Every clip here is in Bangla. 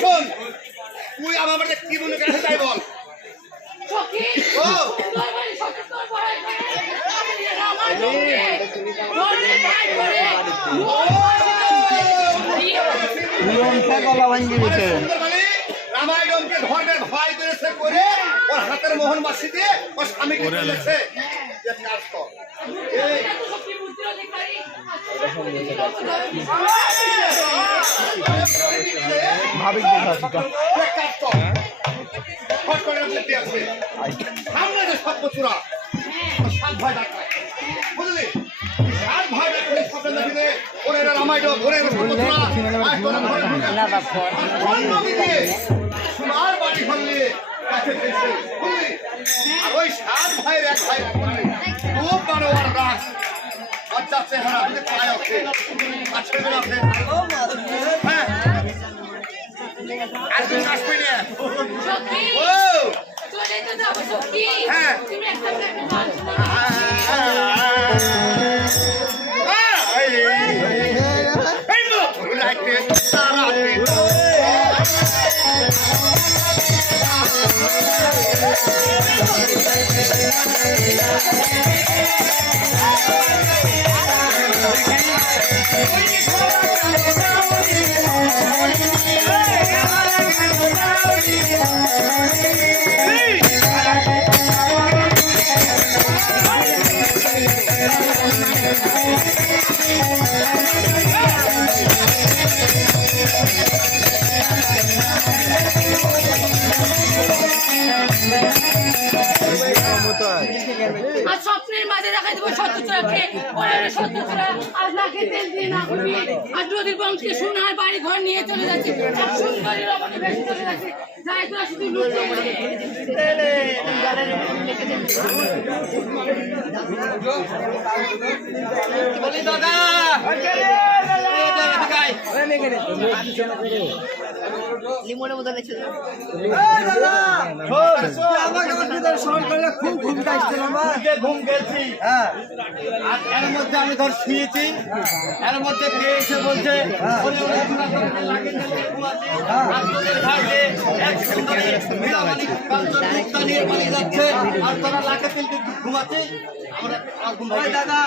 শোন তুই আমার বাড়িতে কি মনে করে তাই বল রামায়ণকে ধর্মের ভয় করেছে করে ওর হাতের মোহন মাসি দিয়ে ওর স্বামীকে বলেছে সামনে যে সব বছরা সাত ভয় ডাকায় বুঝলি সাত ভয় ডাকায় সব লাগিয়ে ওরে রামায়ণ ওরে সোনার বাড়ি ফেললে বুঝলি ওই সাত ভাইয়ের এক ভাই খুব বড় আর রাস বাচ্চা চেহারা পায় আছে আছে হ্যাঁ আর তুমি আসবে না ও চলে তো যাবো সত্যি হ্যাঁ তুমি একটা আর স্বপ্নের মাঝে দেখা দেবো শত্রুচূড়াকে ওরা শত্রুচূড়া আর নাকে তেল দিয়ে না করবি আর নদীর বংশকে সোনার বাড়ি ঘর নিয়ে চলে যাচ্ছে আর সুন্দরী রমণী বেশি চলে যাচ্ছে যাই তোরা শুধু লুটে বলি দাদা লিমনের বদলে ছিল খুব ঘুম ঘুম গেছি হ্যাঁ আর এর মধ্যে আমি ধর শুয়েছি এর মধ্যে কে এসে বলছে আর তোরা লাখে তেল ঘুমাচ্ছি দাদা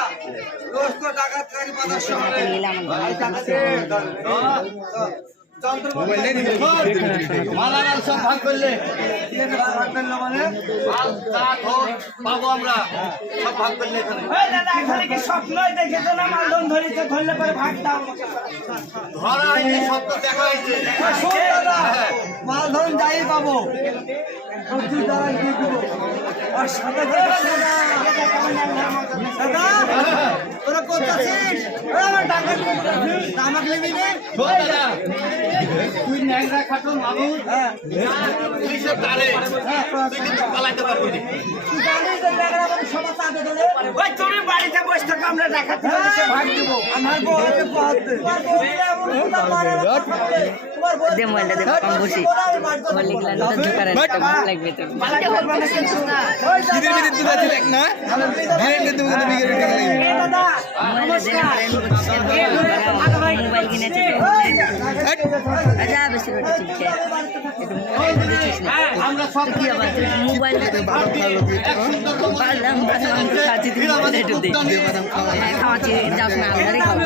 রোজ তো ডাকাত গাড়ি বাজার শহরে মালামাল সব ভাগ করলে মানে পাবো আমরা সব ভাগ করলে এখানে কি স্বপ্নই দেখেছো না মালধন ধরেছে ধরলে পরে ভাগ দাও ধরা হয়নি স্বপ্ন দেখা হয়েছে মালধন যাই পাবো আর সাথে তোরা করতেছিস আমার টাকা আমাকে নিবি না তুই ন্যাংরা খাটো মামু তুই সব তারে তুই কিন্তু পালাইতে পারবি না তুই জানিস যে ন্যাংরা মানে সবার সাথে ধরে ওই তুমি বাড়িতে বসে থাকো আমরা দেখাচ্ছি সে ভাগ দেব আমার বউকে পাহাড়তে তোমার বউ এমন কথা মারে তোমার বউ দে মোবাইলটা দে কম বসি মোবাইল লিখলা না জোকারে একটা ভালো লাগবে তো পালাইতে পারবে না কিন্তু না কিদের বিদিত তুই আছে দেখ না ভিড়ে তুমি কিন্তু বিগড়ে গেলে এই দাদা নমস্কার মোবাইল কিনেছে আচ্ছা বেশি করে ঠিক আছে আমরা সব কি আবার মোবাইল পারলাম খাচ্ছি তুমি একটু দে হ্যাঁ খাওয়াচ্ছি যাস না আলাদাই খাবো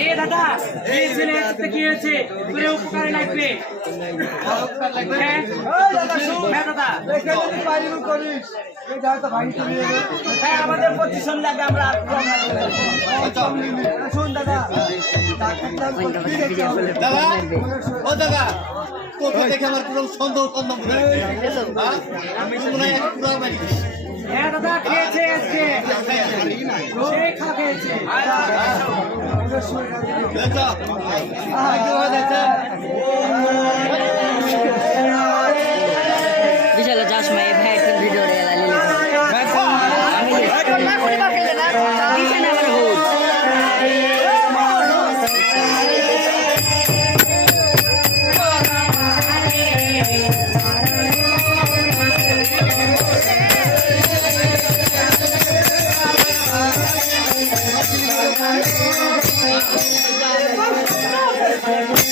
এ দাদা এই ছেলে কি হয়েছে তোর উপকারে লাগবে হ্যাঁ দাদা এখানে বাড়ি করিস এই যাও তো ভাই তুমি হ্যাঁ আমাদের পজিশন লাগে আমরা শুন দাদা দাদা ও দাদা তোকে দেখে আমার পুরো সন্দেহ আমি মনে হয় পুরো বাড়ি হ্যাঁ দাদা খেয়েছে আজকে সে খেয়েছে বিশাল চশমা ভাই ভিডিও রে Thank you.